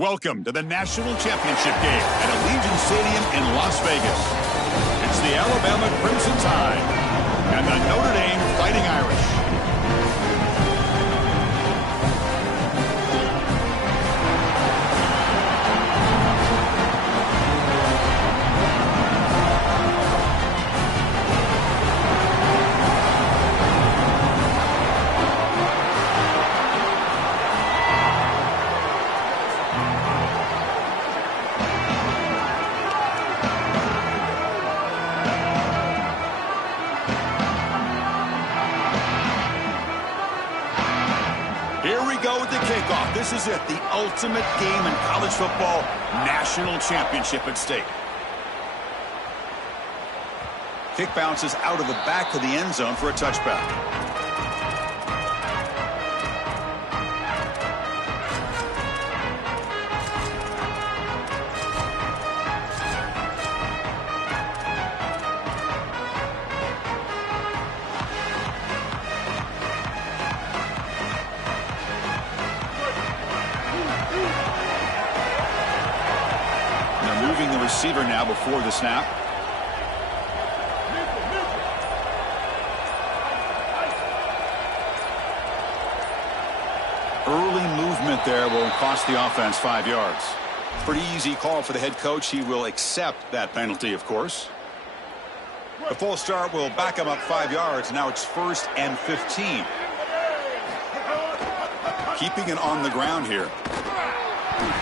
Welcome to the National Championship game at Allegiant Stadium in Las Vegas. It's the Alabama Crimson Tide and the Notre Dame Fighting Irish. This is it, the ultimate game in college football, national championship at stake. Kick bounces out of the back of the end zone for a touchback. Receiver now before the snap. Early movement there will cost the offense 5 yards. Pretty easy call for the head coach. He will accept that penalty, of course. The false start will back him up 5 yards. Now it's 1st and 15. Keeping it on the ground here.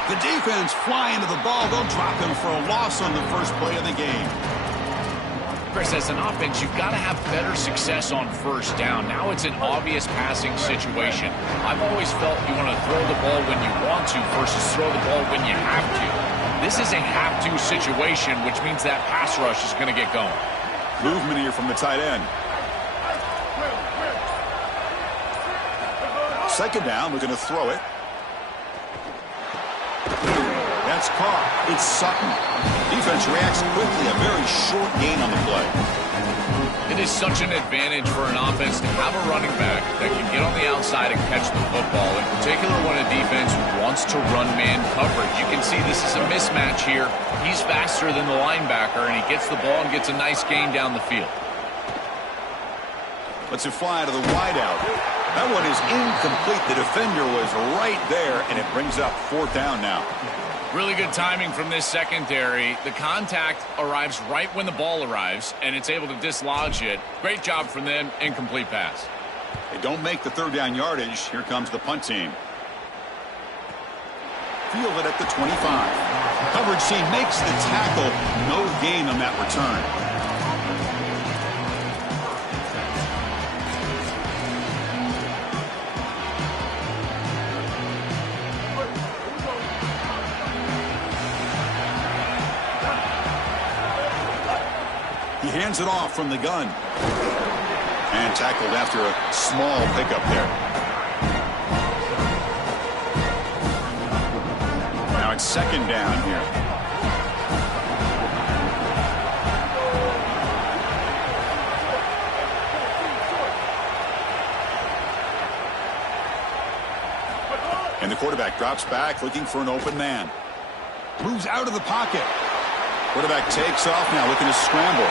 The defense fly into the ball. They'll drop him for a loss on the first play of the game. Chris, as an offense, you've got to have better success on first down. Now it's an obvious passing situation. I've always felt you want to throw the ball when you want to versus throw the ball when you have to. This is a have-to situation, which means that pass rush is going to get going. Movement here from the tight end. Second down, we're going to throw it. That's caught. It's Sutton. Defense reacts quickly. A very short gain on the play. It is such an advantage for an offense to have a running back that can get on the outside and catch the football, in particular when a defense wants to run man coverage. You can see this is a mismatch here. He's faster than the linebacker, and he gets the ball and gets a nice gain down the field. Let's it fly to the wideout. That one is incomplete. The defender was right there, and it brings up 4th down now. Really good timing from this secondary. The contact arrives right when the ball arrives, and it's able to dislodge it. Great job from them. Incomplete pass. They don't make the 3rd down yardage. Here comes the punt team. Fielded at the 25. Coverage team makes the tackle. No gain on that return. He hands it off from the gun. And tackled after a small pickup there. Now it's 2nd down here. And the quarterback drops back looking for an open man. Moves out of the pocket. Quarterback takes off now looking to scramble.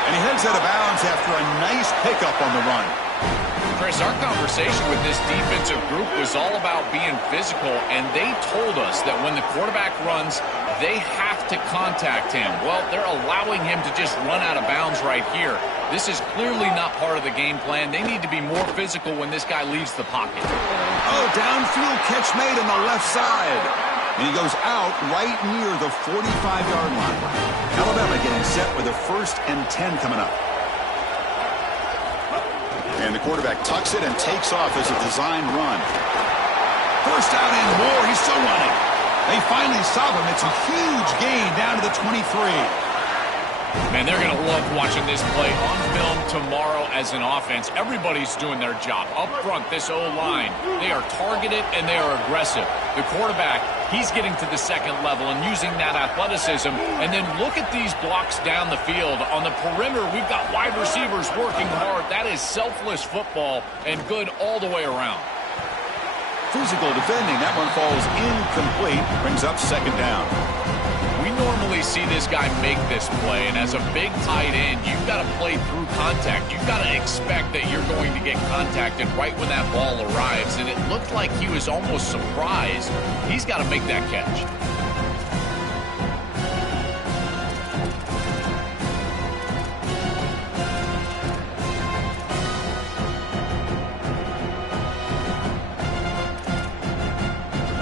And he heads out of bounds after a nice pickup on the run. Chris, our conversation with this defensive group was all about being physical, and they told us that when the quarterback runs, they have to contact him. Well, they're allowing him to just run out of bounds right here. This is clearly not part of the game plan. They need to be more physical when this guy leaves the pocket. Oh, downfield catch made on the left side. And he goes out right near the 45-yard line. Alabama getting set with a 1st and 10 coming up. And the quarterback tucks it and takes off as a design run. 1st down and more. He's still running. They finally stop him. It's a huge gain down to the 23. Man, they're going to love watching this play on film tomorrow as an offense. Everybody's doing their job. Up front, this O-line, they are targeted and they are aggressive. The quarterback, he's getting to the 2nd level and using that athleticism. And then look at these blocks down the field. On the perimeter, we've got wide receivers working hard. That is selfless football and good all the way around. Physical defending. That one falls incomplete. Brings up second down. We normally see this guy make this play, and as a big tight end, you've got to play through contact. You've got to expect that you're going to get contacted right when that ball arrives, and it looked like he was almost surprised. He's got to make that catch.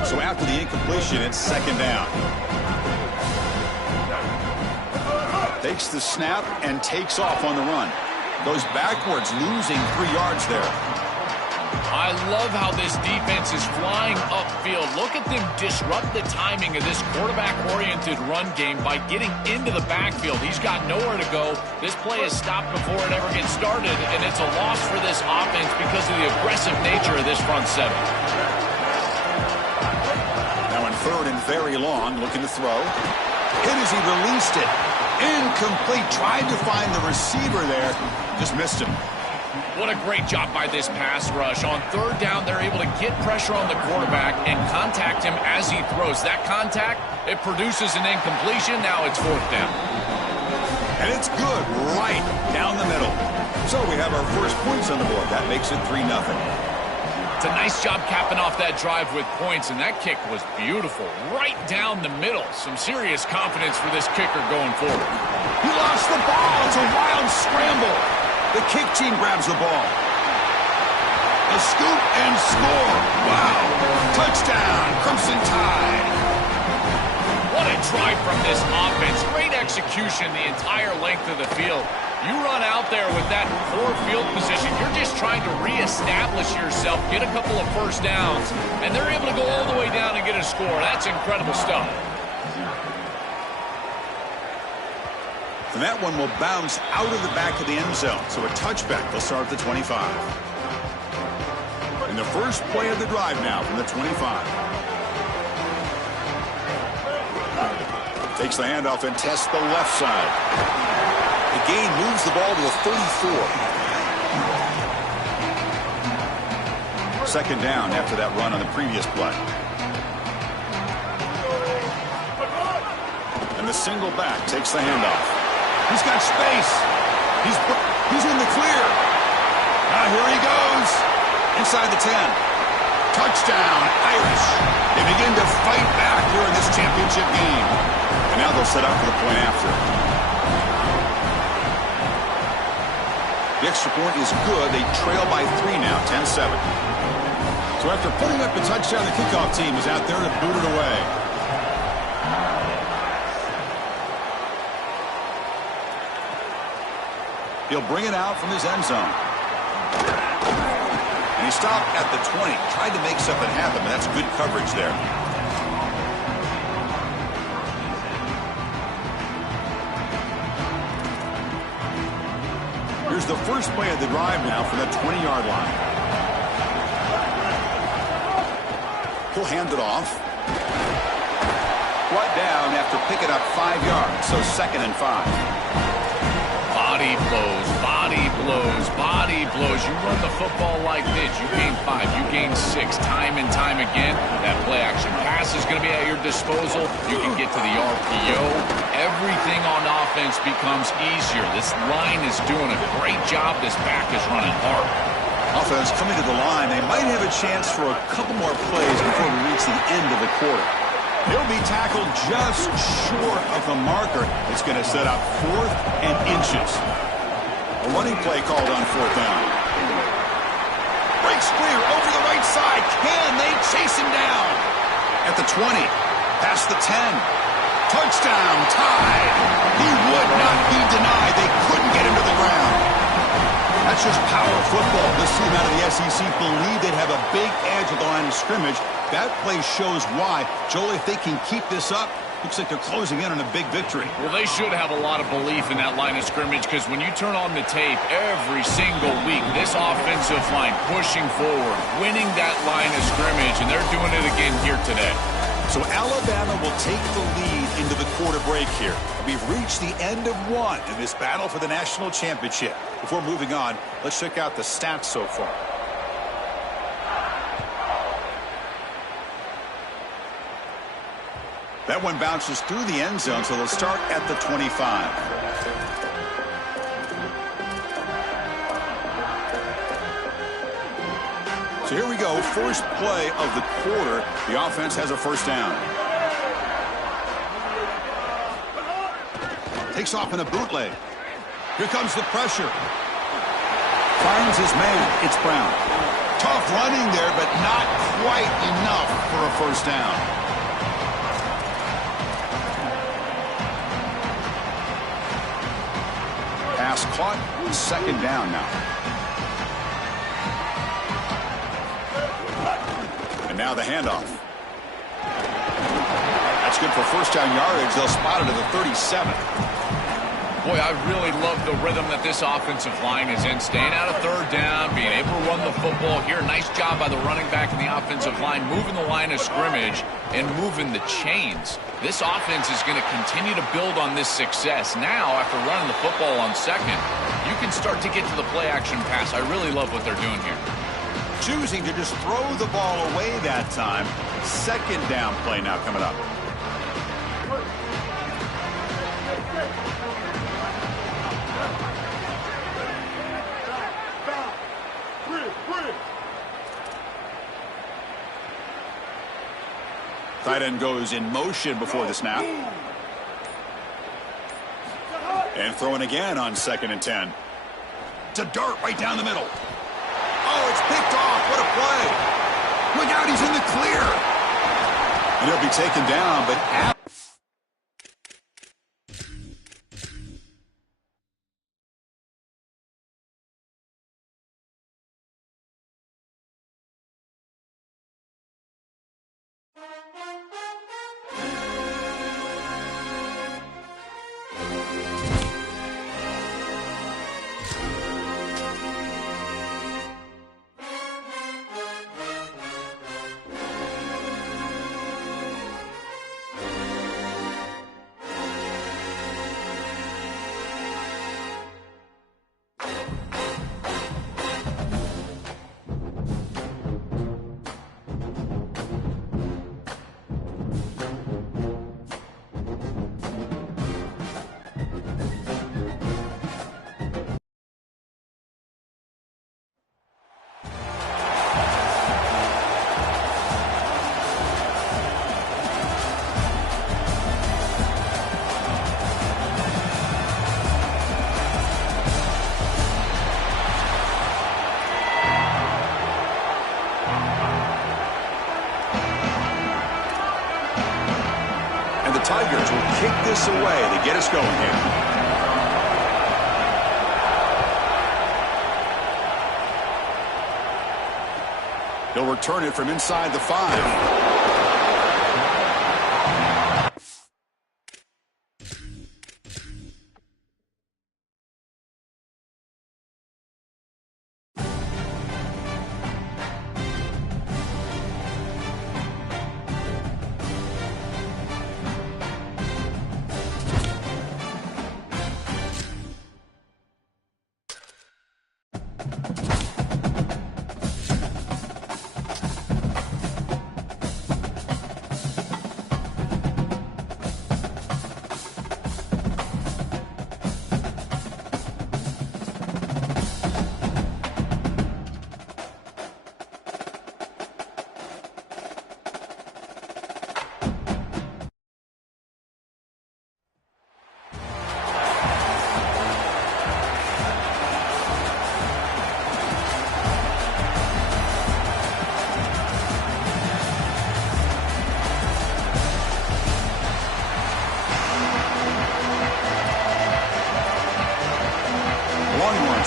So after the incompletion, it's second down. Takes the snap and takes off on the run. Goes backwards, losing 3 yards there. I love how this defense is flying upfield. Look at them disrupt the timing of this quarterback-oriented run game by getting into the backfield. He's got nowhere to go. This play is stopped before it ever gets started, and it's a loss for this offense because of the aggressive nature of this front seven. Now in third and very long, looking to throw. Hit as he released it. Incomplete. Tried to find the receiver there. Just missed him. What a great job by this pass rush. On third down, they're able to get pressure on the quarterback and contact him as he throws. That contact, it produces an incompletion. Now it's fourth down. And it's good right down the middle. So we have our first points on the board. That makes it 3-0. It's a nice job capping off that drive with points, and that kick was beautiful. Right down the middle. Some serious confidence for this kicker going forward. He lost the ball. It's a wild scramble. The kick team grabs the ball. A scoop and score. Wow. Touchdown, Crimson Tide. What a drive from this offense. Great execution the entire length of the field. You run out there with that poor field position, you're just trying to reestablish yourself, get a couple of first downs, and they're able to go all the way down and get a score. That's incredible stuff. And that one will bounce out of the back of the end zone. So a touchback. They'll start at the 25. And the first play of the drive now from the 25. Takes the handoff and tests the left side. The gain moves the ball to the 34. Second down after that run on the previous play. And the single back takes the handoff. He's got space. He's in the clear. Here he goes. Inside the 10. Touchdown, Irish. They begin to fight back here in this championship game. And now they'll set up for the point after. The extra point is good. They trail by 3 now, 10-7. So after putting up the touchdown, the kickoff team is out there to boot it away. He'll bring it out from his end zone. And he stopped at the 20. Tried to make something happen, but that's good coverage there. Here's the first play of the drive now from the 20-yard line. He'll hand it off. Brought down after picking up 5 yards, so 2nd and 5. Body blows, body blows, body blows. You run the football like this, you gain 5, you gain 6, time and time again. That play action pass is going to be at your disposal. You can get to the RPO. Everything on offense becomes easier. This line is doing a great job. This back is running hard. Offense coming to the line. They might have a chance for a couple more plays before we reach the end of the quarter. He'll be tackled just short of the marker. It's going to set up 4th and inches. A running play called on 4th down. Breaks clear over the right side. Can they chase him down? At the 20. Past the 10. Touchdown, Tide. He would not be denied. They couldn't get him to the ground. That's just power football. This team out of the SEC believed they'd have a big edge at the line of scrimmage. That play shows why. Joel, if they can keep this up, looks like they're closing in on a big victory. Well, they should have a lot of belief in that line of scrimmage because when you turn on the tape every single week, this offensive line pushing forward, winning that line of scrimmage, and they're doing it again here today. So Alabama will take the lead into the quarter break here. We've reached the end of one in this battle for the national championship. Before moving on, let's check out the stats so far. That one bounces through the end zone, so they'll start at the 25. So here we go, first play of the quarter. The offense has a first down. Takes off in a bootleg. Here comes the pressure. Finds his man. It's Brown. Tough running there, but not quite enough for a first down. Pass caught. Second down now. And now the handoff. That's good for first down yardage. They'll spot it at the 37. Boy, I really love the rhythm that this offensive line is in. Staying out of third down, being able to run the football here. Nice job by the running back and the offensive line, moving the line of scrimmage and moving the chains. This offense is going to continue to build on this success. Now, after running the football on second, you can start to get to the play-action pass. I really love what they're doing here. Choosing to just throw the ball away that time. Second down play now coming up. Tight end goes in motion before the snap. And throwing again on 2nd and 10. To dart right down the middle. Oh, it's picked off. What a play. Look out, he's in the clear. And he'll be taken down, but Tigers will kick this away to get us going here. They'll return it from inside the 5.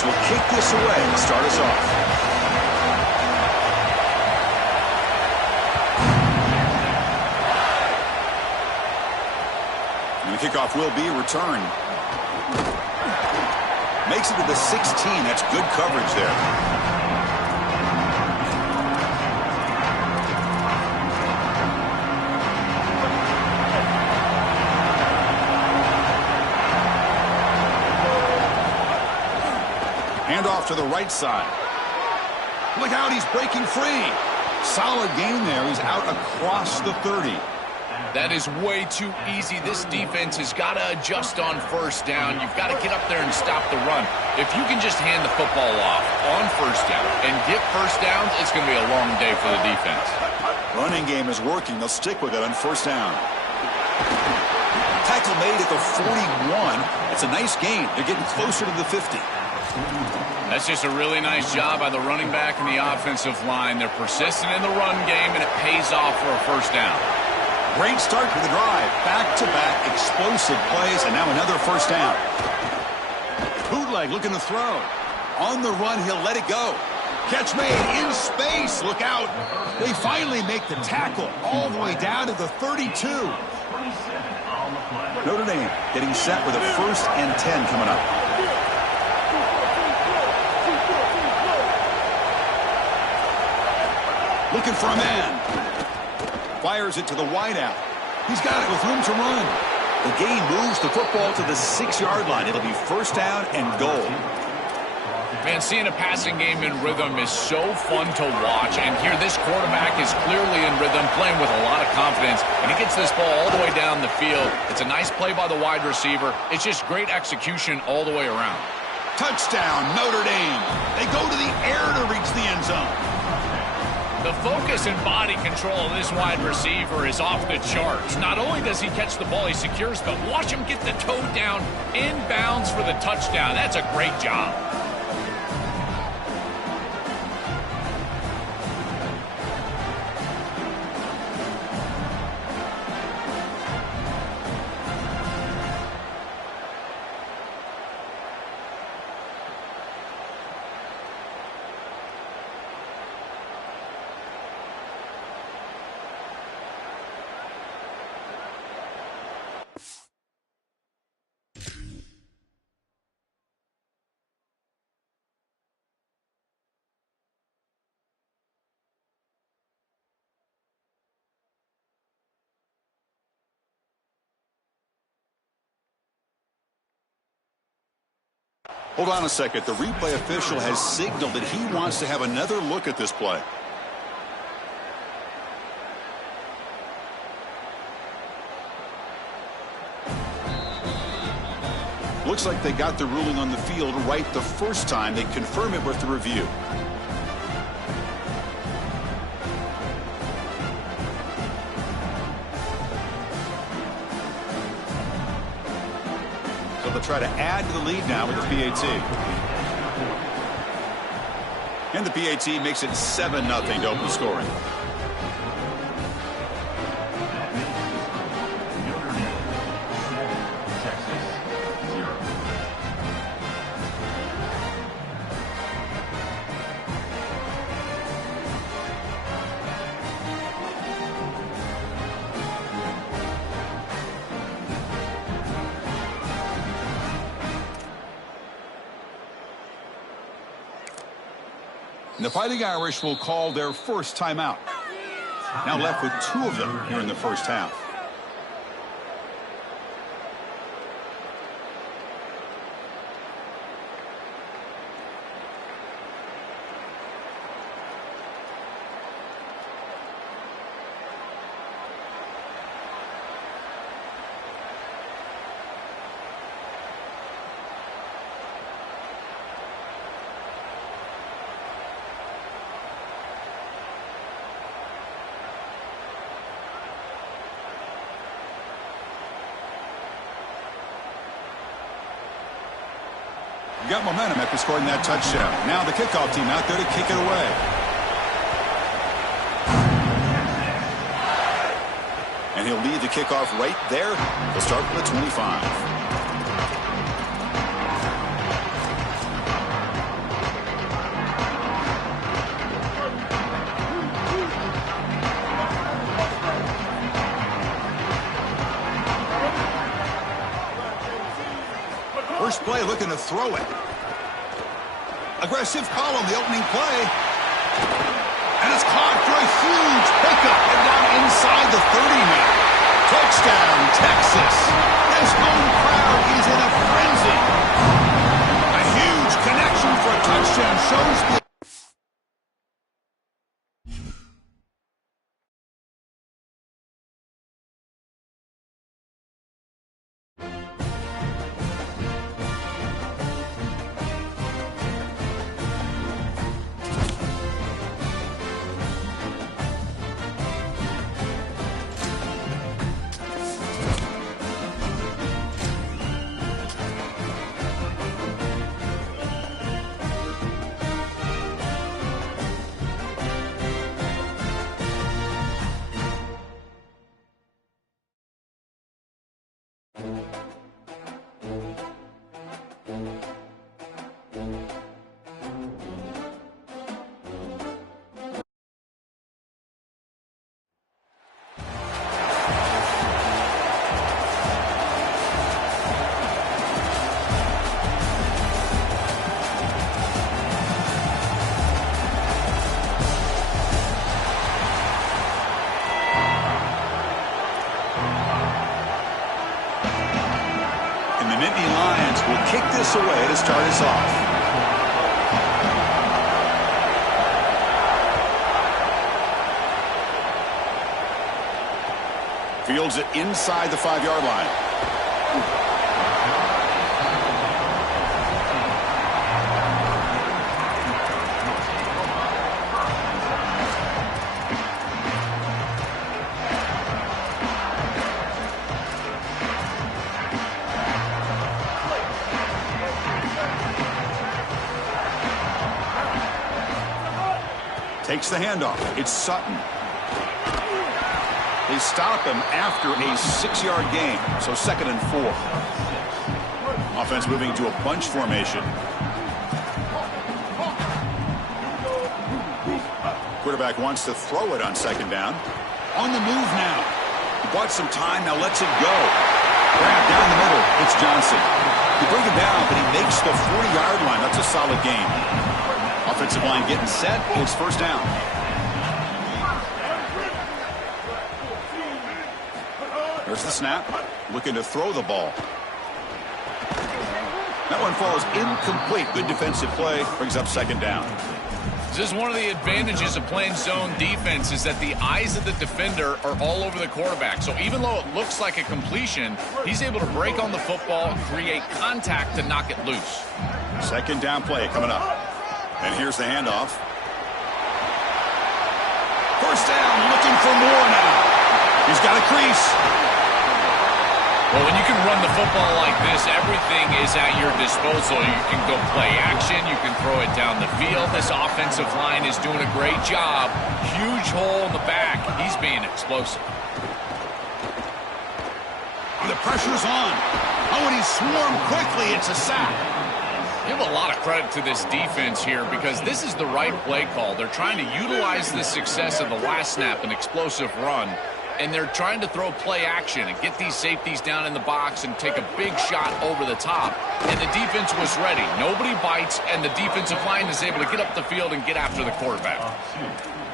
Will kick this away to start us off. And the kickoff will be returned. Makes it to the 16. That's good coverage there. Off to the right side. Look out, he's breaking free. Solid gain there. He's out across the 30. That is way too easy. This defense has got to adjust on first down. You've got to get up there and stop the run. If you can just hand the football off on first down and get first downs, it's going to be a long day for the defense. Running game is working. They'll stick with it on first down. Tackle made at the 41. It's a nice gain. They're getting closer to the 50. That's just a really nice job by the running back and the offensive line. They're persistent in the run game, and it pays off for a first down. Great start to the drive. Back-to-back explosive plays, and now another first down. Bootleg looking to throw. On the run, he'll let it go. Catch made in space. Look out. They finally make the tackle all the way down to the 32. Notre Dame getting set with a 1st and 10 coming up. Looking for a man. Fires it to the wideout. He's got it with room to run. The gain moves the football to the 6-yard line. It'll be first down and goal. Man, seeing a passing game in rhythm is so fun to watch. And here, this quarterback is clearly in rhythm, playing with a lot of confidence. And he gets this ball all the way down the field. It's a nice play by the wide receiver. It's just great execution all the way around. Touchdown, Notre Dame. They go to the air to reach the end zone. The focus and body control of this wide receiver is off the charts. Not only does he catch the ball he secures, but watch him get the toe down inbounds for the touchdown. That's a great job. Hold on a second. The replay official has signaled that he wants to have another look at this play. Looks like they got the ruling on the field right the first time. They confirm it with the review. They'll try to add to the lead now with the PAT. And the PAT makes it 7-0 to open scoring. And the Fighting Irish will call their first timeout. Now left with 2 of them here in the first half. Got momentum after scoring that touchdown. Now the kickoff team out there to kick it away. And he'll lead the kickoff right there. He'll start from the 25. First play looking to throw it. Aggressive call on the opening play. And it's caught for a huge pickup. And down inside the 30 now. Touchdown, Texas. This home crowd is in a frenzy. A huge connection for a touchdown shows the will kick this away to start us off. Fields it inside the 5-yard line. Takes the handoff. It's Sutton. They stop him after a 6-yard gain, so 2nd and 4. Offense moving to a bunch formation. Quarterback wants to throw it on 2nd down. On the move now. He bought some time, now lets it go. Grab down the middle. It's Johnson. They bring him down, but he makes the 40-yard line. That's a solid gain. Offensive line getting set. It's 1st down. There's the snap. Looking to throw the ball. That one falls incomplete. Good defensive play. Brings up 2nd down. This is one of the advantages of playing zone defense is that the eyes of the defender are all over the quarterback. So even though it looks like a completion, he's able to break on the football, create contact to knock it loose. 2nd down play coming up. And here's the handoff. 1st down, looking for more now. He's got a crease. Well, when you can run the football like this, everything is at your disposal. You can go play action. You can throw it down the field. This offensive line is doing a great job. Huge hole in the back. He's being explosive. The pressure's on. Oh, and he swarmed quickly. It's a sack. Give a lot of credit to this defense here because this is the right play call. They're trying to utilize the success of the last snap, an explosive run, and they're trying to throw play action and get these safeties down in the box and take a big shot over the top. And the defense was ready. Nobody bites, and the defensive line is able to get up the field and get after the quarterback.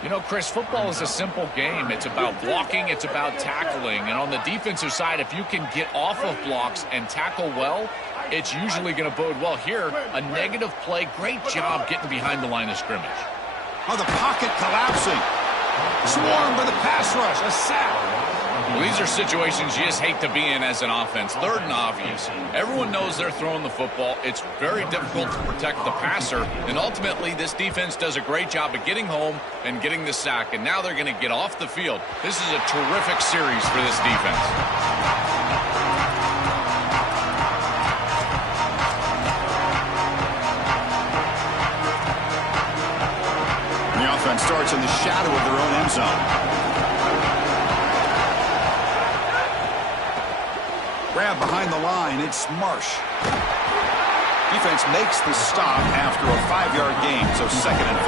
You know, Chris, football is a simple game. It's about blocking. It's about tackling. And on the defensive side, if you can get off of blocks and tackle well, it's usually going to bode well. Here, a negative play. Great job getting behind the line of scrimmage. Oh, the pocket collapsing. Swarmed by the pass rush. A sack. Well, these are situations you just hate to be in as an offense. 3rd and obvious. Everyone knows they're throwing the football. It's very difficult to protect the passer. And ultimately, this defense does a great job of getting home and getting the sack. And now they're going to get off the field. This is a terrific series for this defense. Starts in the shadow of their own end zone. Grab behind the line. It's Marsh. Defense makes the stop after a 5-yard gain, so 2nd and 5.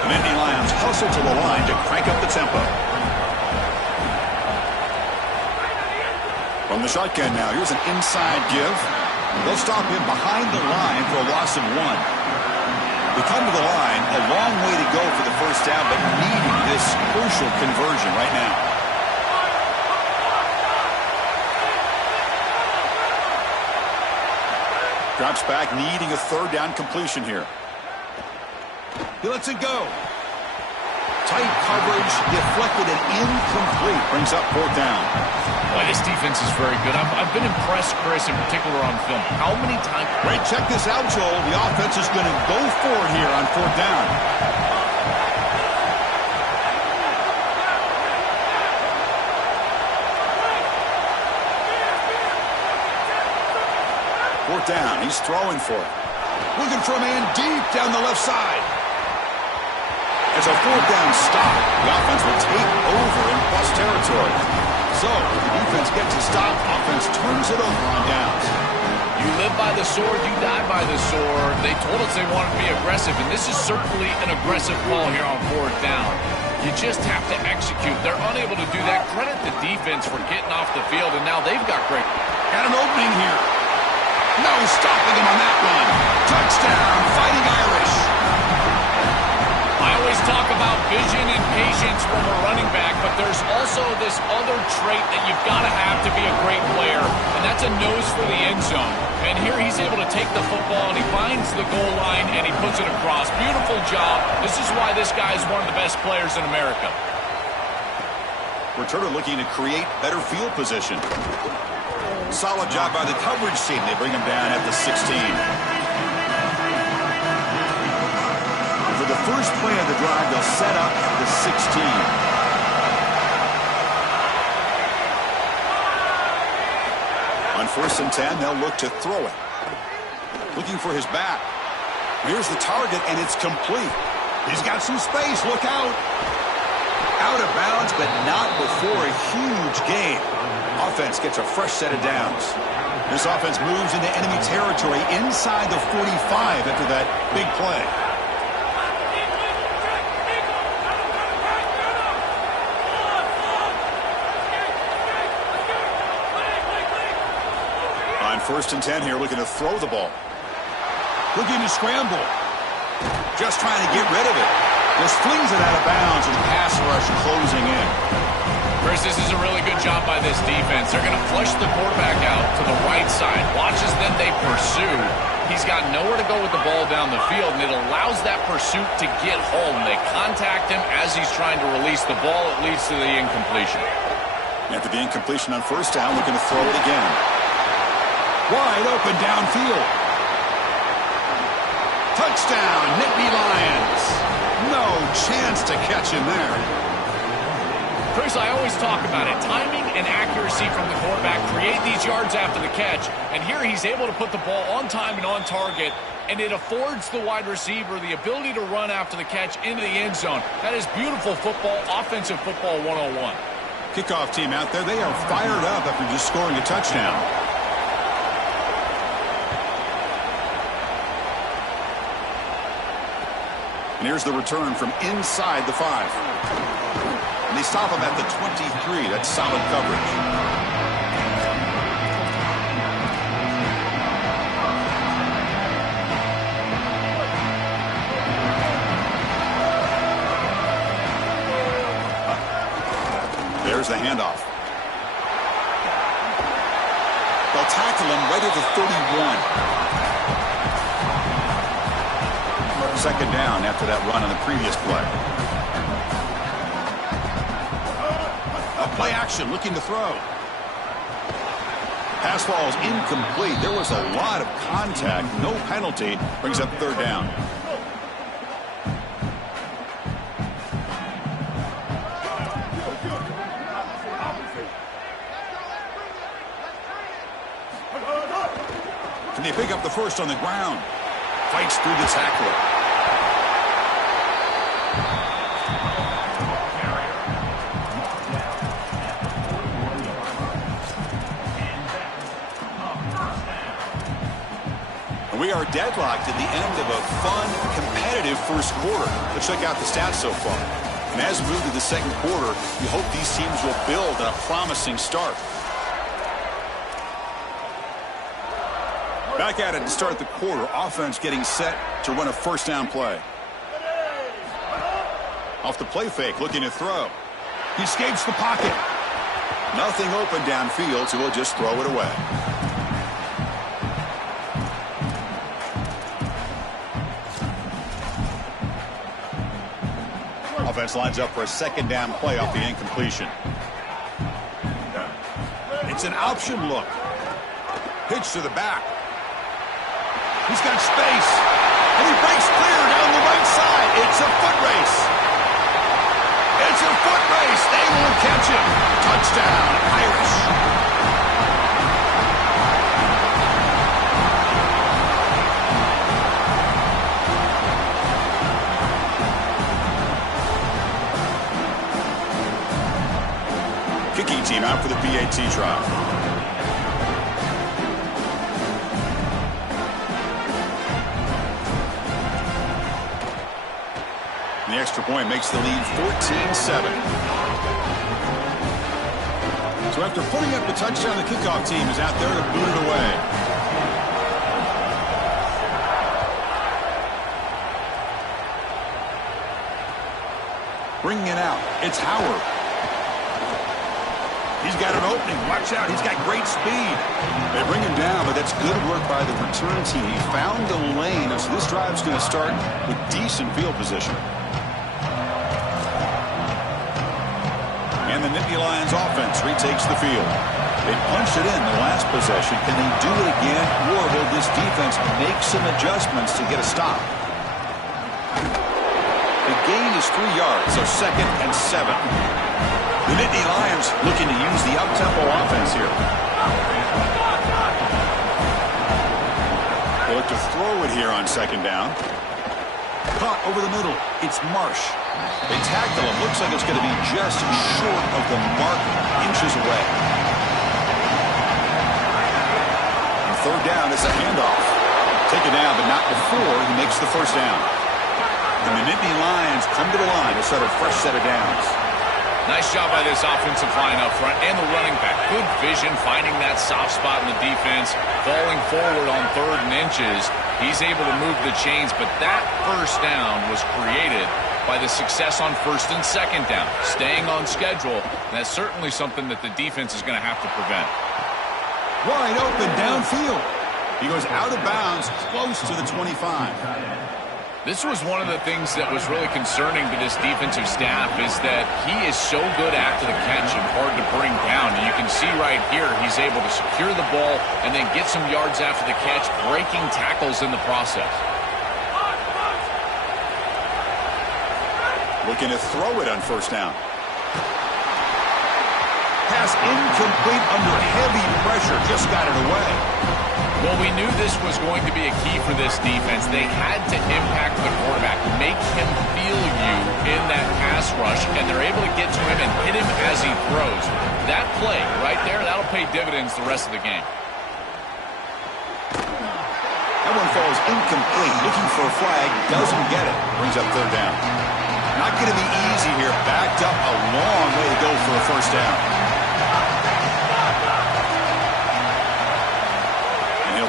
The Nittany Lions hustle to the line to crank up the tempo. From the shotgun now, here's an inside give. They'll stop him behind the line for a loss of 1. They come to the line, a long way to go for the 1st down, but needing this crucial conversion right now. Drops back, needing a 3rd down completion here. He lets it go. Tight coverage, deflected and incomplete. Brings up 4th down. Boy, this defense is very good. I've been impressed, Chris, in particular on film. How many times... Great, check this out, Joel. The offense is going to go for it here on 4th down. Fourth down, he's throwing for it. Looking for a man deep down the left side. It's a 4th down stop. The offense will take over in plus territory. So, the defense gets a stop. Offense turns it over on downs. You live by the sword, you die by the sword. They told us they wanted to be aggressive, and this is certainly an aggressive call here on 4th down. You just have to execute. They're unable to do that. Credit the defense for getting off the field, and now they've got great... Got an opening here. No stopping him on that one. Touchdown, Fighting Irish. I always talk about vision and patience from a running back, but there's also this other trait that you've got to have to be a great player, and that's a nose for the end zone. And here he's able to take the football, and he finds the goal line, and he puts it across. Beautiful job. This is why this guy is one of the best players in America. Returner looking to create better field position. Solid job by the coverage team. They bring him down at the 16. For the first play of the drive, they'll set up the 16. On 1st and 10, they'll look to throw it. Looking for his back. Here's the target, and it's complete. He's got some space. Look out. Out of bounds, but not before a huge gain. Offense gets a fresh set of downs. This offense moves into enemy territory inside the 45 after that big play. On 1st and 10 here, looking to throw the ball. Looking to scramble. Just trying to get rid of it. Just flings it out of bounds, and the pass rush closing in. Chris, this is a really good job by this defense. They're going to flush the quarterback out to the right side. Watch as then they pursue. He's got nowhere to go with the ball down the field, and it allows that pursuit to get home. They contact him as he's trying to release the ball. It leads to the incompletion. After the incompletion on 1st down, looking to throw it again. Wide open downfield. Touchdown, Nittany Lions. No chance to catch him there. Chris, I always talk about it. Timing and accuracy from the quarterback create these yards after the catch. And here he's able to put the ball on time and on target. And it affords the wide receiver the ability to run after the catch into the end zone. That is beautiful football, offensive football 101. Kickoff team out there, they are fired up after just scoring a touchdown. And here's the return from inside the 5. And they stop him at the 23. That's solid coverage. There's the handoff. They'll tackle him right at the 31. Second down after that run on the previous play. Play action, looking to throw. Pass ball is incomplete. There was a lot of contact. No penalty. Brings up 3rd down. Can they pick up the first on the ground? Fights through the tackler. We are deadlocked at the end of a fun, competitive first quarter. Let's check out the stats so far. And as we move to the second quarter, we hope these teams will build on a promising start. Back at it to start the quarter. Offense getting set to run a 1st down play. Off the play fake, looking to throw. He escapes the pocket. Nothing open downfield, so he'll just throw it away. Offense lines up for a 2nd down play off the incompletion. It's an option look. Pitch to the back. He's got space. And he breaks clear down the right side. It's a foot race. It's a foot race. They won't catch him. Touchdown, Irish. Kicking team out for the PAT trial. The extra point makes the lead 14-7. So after putting up the touchdown, the kickoff team is out there to boot it away. Bringing it out, it's Howard. He's got an opening. Watch out. He's got great speed. They bring him down, but that's good work by the return team. He found the lane, so this drive's going to start with decent field position. And the Nittany Lions offense retakes the field. They punched it in the last possession. Can they do it again, or will this defense make some adjustments to get a stop? The gain is 3 yards, so 2nd and 7. The Nittany Lions looking to use the up-tempo offense here. They look to throw it here on 2nd down. Caught over the middle. It's Marsh. They tackle him. Looks like it's going to be just short of the mark, inches away. And 3rd down is a handoff. Take it down, but not before he makes the 1st down. And the Nittany Lions come to the line to start a fresh set of downs. Nice job by this offensive line up front and the running back. Good vision, finding that soft spot in the defense, falling forward on 3rd and inches. He's able to move the chains, but that 1st down was created by the success on 1st and 2nd down. Staying on schedule, and that's certainly something that the defense is going to have to prevent. Wide open downfield. He goes out of bounds, close to the 25. This was one of the things that was really concerning to this defensive staff is that he is so good after the catch and hard to bring down. And you can see right here he's able to secure the ball and then get some yards after the catch, breaking tackles in the process. Looking to throw it on 1st down. Pass incomplete under heavy pressure. Just got it away. Well, we knew this was going to be a key for this defense. They had to impact the quarterback, make him feel you in that pass rush, and they're able to get to him and hit him as he throws. That play right there, that'll pay dividends the rest of the game. That one falls incomplete. Looking for a flag, doesn't get it. Brings up 3rd down. Not going to be easy here. Backed up a long way to go for a 1st down.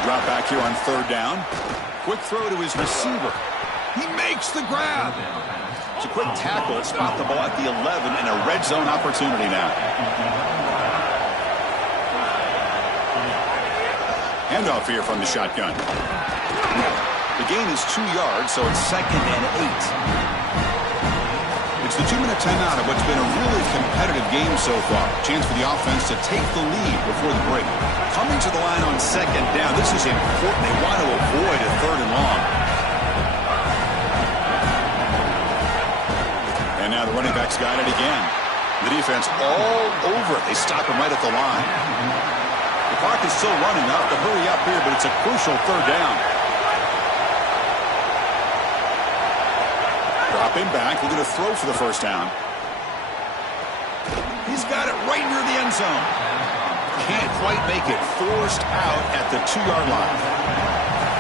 Drop back here on 3rd down. Quick throw to his receiver. He makes the grab. It's a quick tackle. Spot the ball at the 11 and a red zone opportunity now. Handoff here from the shotgun. The gain is 2 yards, so it's 2nd and 8. It's the 2-minute timeout of what's been a really competitive game so far. Chance for the offense to take the lead before the break. Coming to the line on 2nd down. This is important. They want to avoid a 3rd and long. And now the running back's got it again. The defense all over it. They stop him right at the line. The clock is still running. Up to hurry up here, but it's a crucial 3rd down. Drop him back. We're going to throw for the 1st down. He's got it right near the end zone. Can't quite make it. Forced out at the 2-yard line.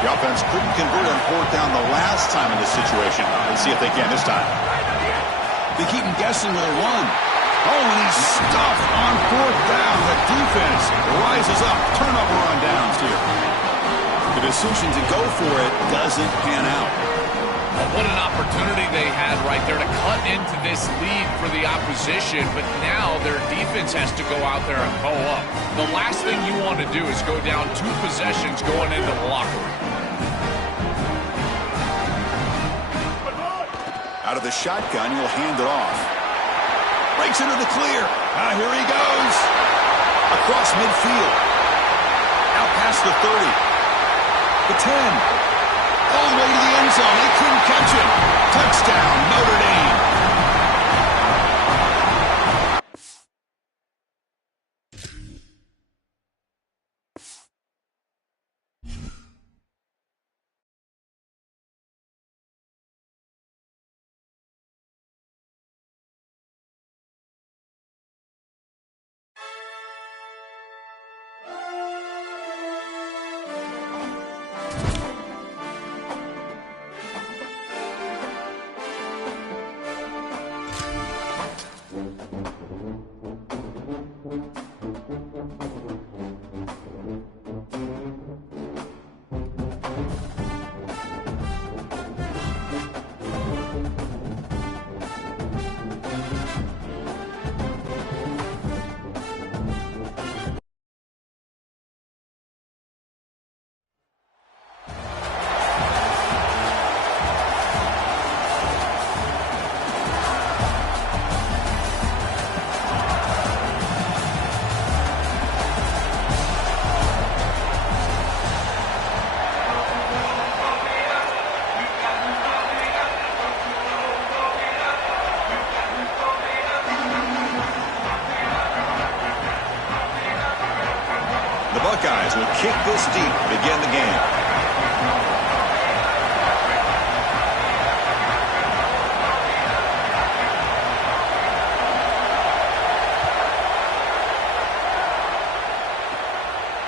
The offense couldn't convert on 4th down the last time in this situation. Let's see if they can this time. They keep him guessing with a run. Oh, and he's stuffed on 4th down. The defense rises up. Turnover on downs here. The decision to go for it doesn't pan out. What an opportunity they had right there to cut into this lead for the opposition, but now their defense has to go out there and go up. The last thing you want to do is go down 2 possessions going into the locker room. Out of the shotgun, he'll hand it off. Breaks into the clear. Here he goes. Across midfield. Out past the 30. The 10. All the way to the end zone. They couldn't catch him. Touchdown, Notre Dame. will kick this deep to begin the game.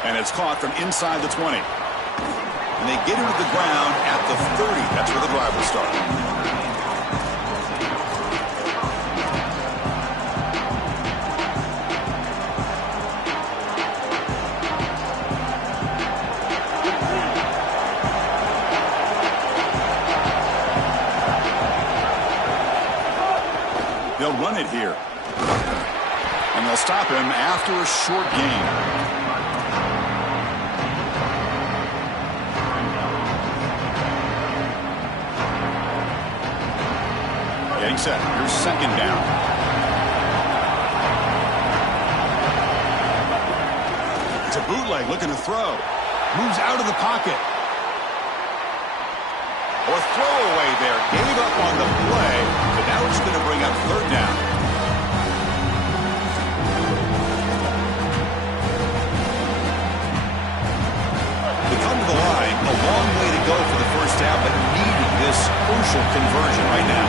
And it's caught from inside the 20. And they get him to the ground at the 30. That's where the drive will start. They'll run it here. And they'll stop him after a short gain. Getting set. Here's second down. It's a bootleg looking to throw. Moves out of the pocket. Or throwaway there. Gave up on the play. But now it's going to bring up third down. They come to the line. A long way to go for the first down, but needing this crucial conversion right now.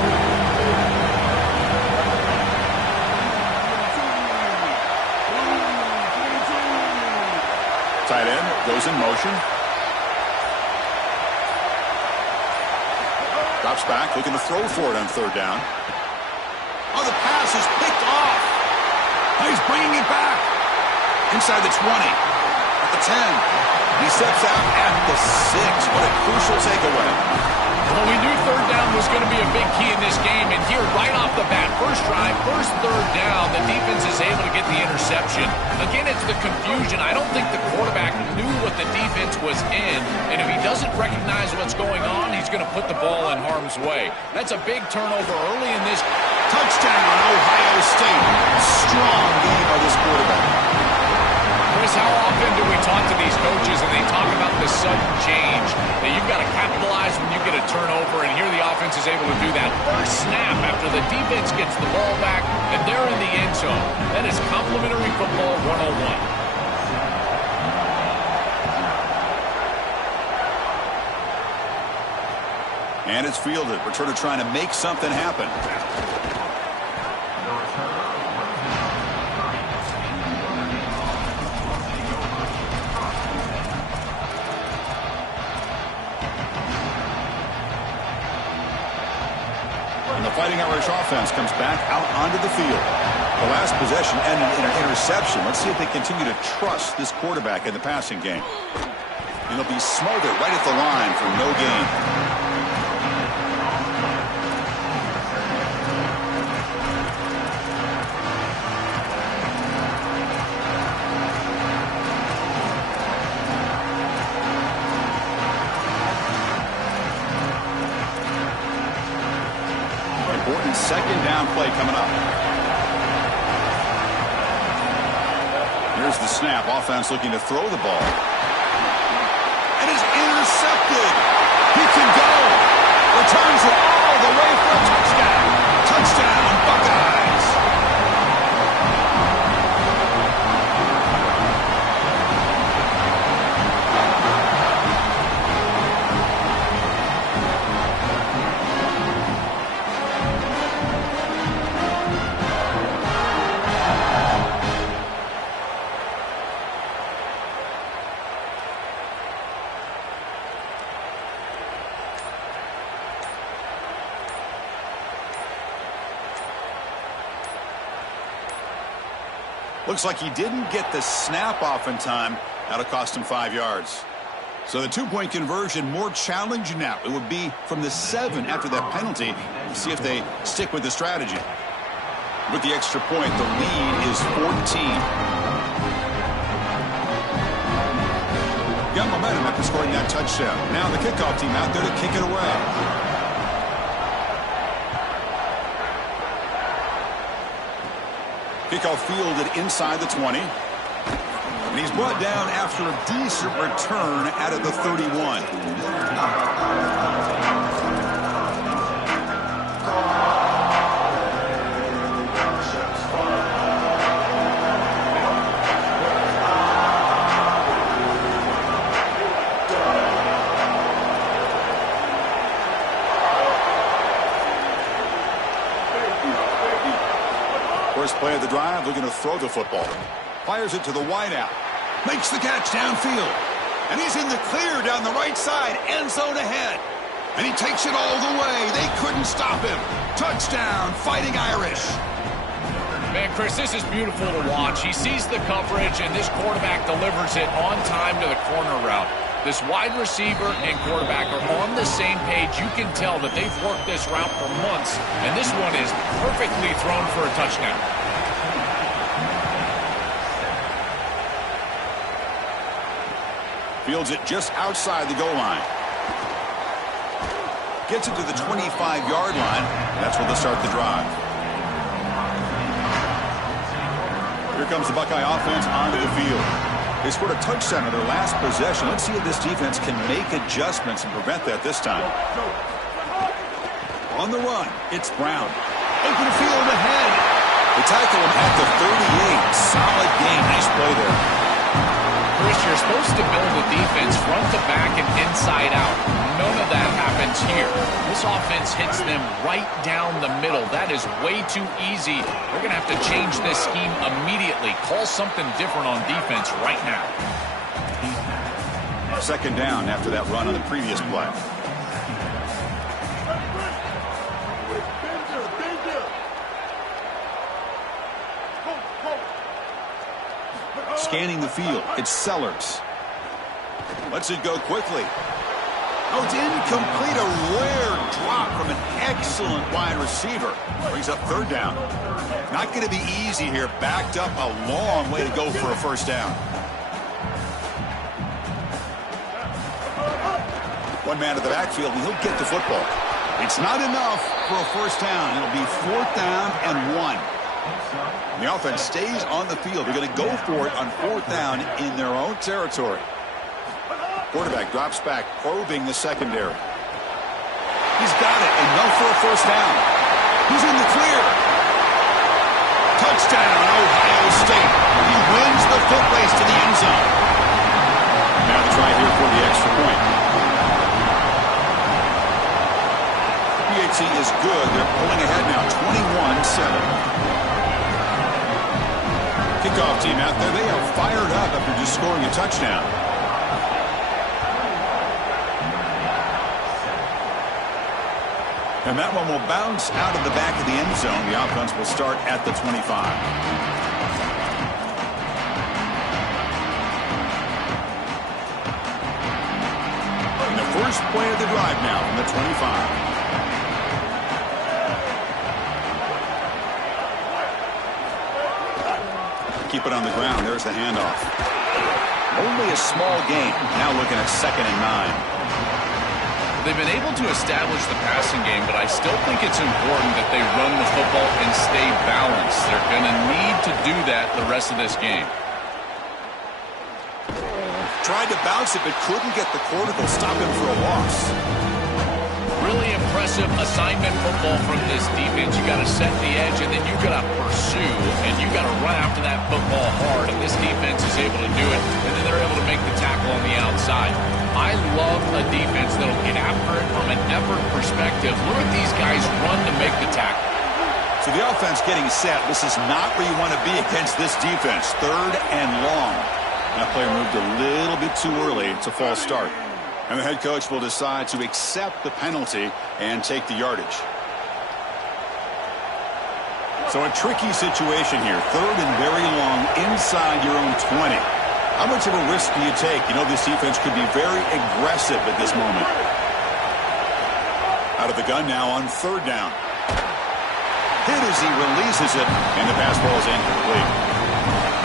Tight end goes in motion. Drops back, looking to throw for it on third down. Oh, the pass is picked off. Oh, he's bringing it back. Inside the 20. At the 10. He steps out at the 6. What a crucial takeaway. Well, we knew third down was going to be a big key in this game, and here, right off the bat, first drive, first third down, the defense is able to get the interception. Again, it's the confusion. I don't think the quarterback knew what the defense was in, and if he doesn't recognize what's going on, he's going to put the ball in harm's way. That's a big turnover early in this. Touchdown, Ohio State. A strong game by this quarterback. Chris, how often do we talk to these coaches and they talk about this sudden change? That you've got to capitalize when you get a turnover, and here the offense is able to do that. First snap after the defense gets the ball back, and they're in the end zone. That is complimentary football 101. And it's fielded. Returner trying to make something happen. And the Fighting Irish offense comes back out onto the field. The last possession ended in an interception. Let's see if they continue to trust this quarterback in the passing game. And he'll be smothered right at the line for no gain. Important second down play coming up. Here's the snap. Offense looking to throw the ball. And is intercepted. He can go. Returns it all the way for a touchdown. Touchdown, Buckeyes. Looks like he didn't get the snap off in time. That'll cost him 5 yards. So the two-point conversion more challenging now. It would be from the 7 after that penalty. We'll see if they stick with the strategy. With the extra point, the lead is 14. Got momentum after scoring that touchdown. Now the kickoff team out there to kick it away. Kickoff fielded inside the 20. And he's brought down after a decent return out of the 31. First play of the drive, looking to throw the football. Fires it to the wideout. Makes the catch downfield. And he's in the clear down the right side. End zone ahead. And he takes it all the way. They couldn't stop him. Touchdown, Fighting Irish. Man, Chris, this is beautiful to watch. He sees the coverage, and this quarterback delivers it on time to the corner route. This wide receiver and quarterback are on the same page. You can tell that they've worked this route for months, and this one is perfectly thrown for a touchdown. Fields it just outside the goal line. Gets it to the 25-yard line. That's where they'll start the drive. Here comes the Buckeye offense onto the field. They scored a touchdown on their last possession. Let's see if this defense can make adjustments and prevent that this time. On the run, it's Brown. Open field ahead. They tackle him at the 38. Solid game. Nice play there. Chris, you're supposed to build a defense front to back and inside out. None of that happens here. This offense hits them right down the middle. That is way too easy. They're going to have to change this scheme immediately. Call something different on defense right now. Second down after that run on the previous play. Scanning the field, it's Sellers. Lets it go quickly. Oh, it's incomplete. A rare drop from an excellent wide receiver. Brings up third down. Not going to be easy here. Backed up a long way to go for a first down. One man to the backfield, and he'll get the football. It's not enough for a first down. It'll be fourth down and 1. And the offense stays on the field. They're going to go for it on fourth down in their own territory. Quarterback drops back, probing the secondary. He's got it, enough for a first down. He's in the clear. Touchdown, Ohio State. He wins the foot race to the end zone. Now the try here for the extra point. PAT is good. They're pulling ahead now, 21-7. Kickoff team out there, they are fired up after just scoring a touchdown. And that one will bounce out of the back of the end zone. The offense will start at the 25. And the first play of the drive now from the 25. Keep it on the ground. There's the handoff. Only a small gain. Now looking at 2nd and 9. They've been able to establish the passing game, but I still think it's important that they run the football and stay balanced. They're going to need to do that the rest of this game. Tried to bounce it, but couldn't get the cortical. Stop him for a loss. Really impressive assignment football from this defense. You got to set the edge, and then you got to pursue, and you got to run after that football hard. And this defense is able to do it, and then they're able to make the tackle on the outside. I love a defense that'll get after it from an effort perspective. Look at these guys run to make the tackle. So the offense getting set. This is not where you want to be against this defense. 3rd and long. That player moved a little bit too early. It's a false start. And the head coach will decide to accept the penalty and take the yardage. So a tricky situation here. 3rd and very long inside your own 20. How much of a risk do you take? You know this defense could be very aggressive at this moment. Out of the gun now on 3rd down. Hit as he releases it, and the pass ball is incomplete.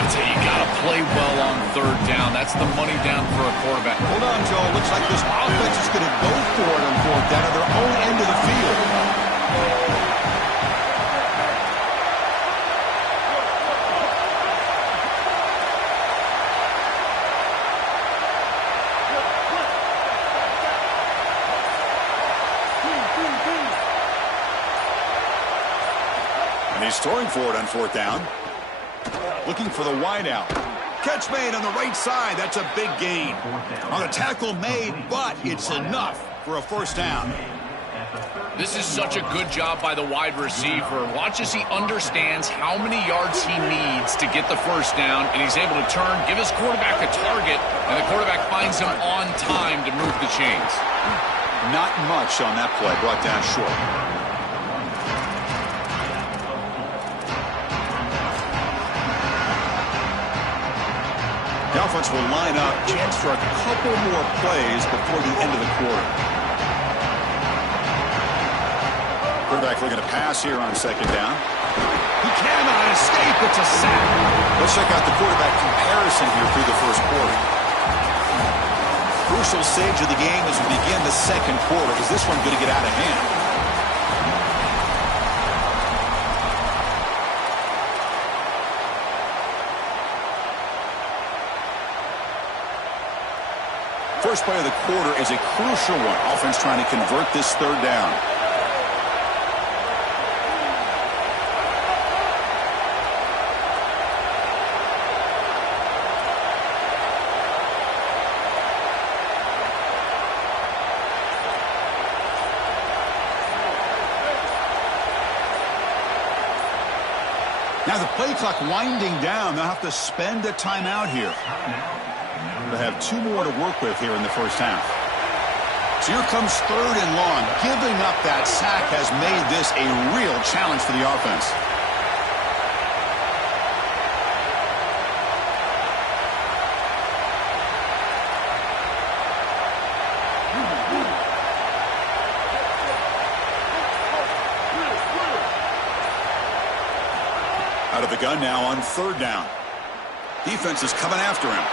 I tell you, you got to play well on 3rd down. That's the money down for a quarterback. Hold on, Joe. Looks like this offense is going to go for it on 4th down at their own end of the field. And he's throwing for it on 4th down. Looking for the wideout. Catch made on the right side. That's a big gain. On the tackle made, but it's enough for a first down. This is such a good job by the wide receiver. Watch as he understands how many yards he needs to get the first down, and he's able to turn, give his quarterback a target, and the quarterback finds him on time to move the chains. Not much on that play, brought down short. The offense will line up, chance for a couple more plays before the end of the quarter. Quarterback looking to pass here on second down. He cannot escape. It's a sack. Let's check out the quarterback comparison here through the first quarter. Crucial stage of the game as we begin the second quarter. Is this one going to get out of hand? First play of the quarter is a crucial one. Offense trying to convert this third down. Now the play clock winding down. They'll have to spend a timeout here. They'll have 2 more to work with here in the first half. So here comes third and long. Giving up that sack has made this a real challenge for the offense. Out of the gun now on third down. Defense is coming after him.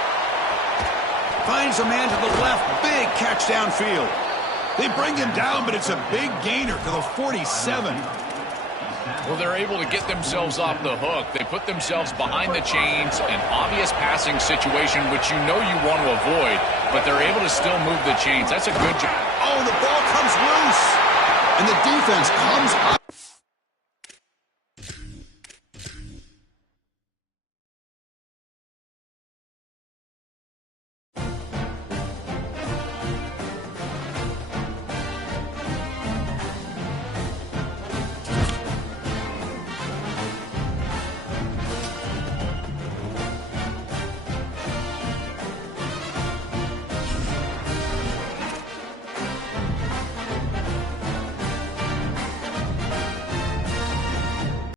Finds a man to the left. Big catch downfield. They bring him down, but it's a big gainer to the 47. Well, they're able to get themselves off the hook. They put themselves behind the chains, an obvious passing situation, which you know you want to avoid, but they're able to still move the chains. That's a good job. Oh, the ball comes loose. And the defense comes up.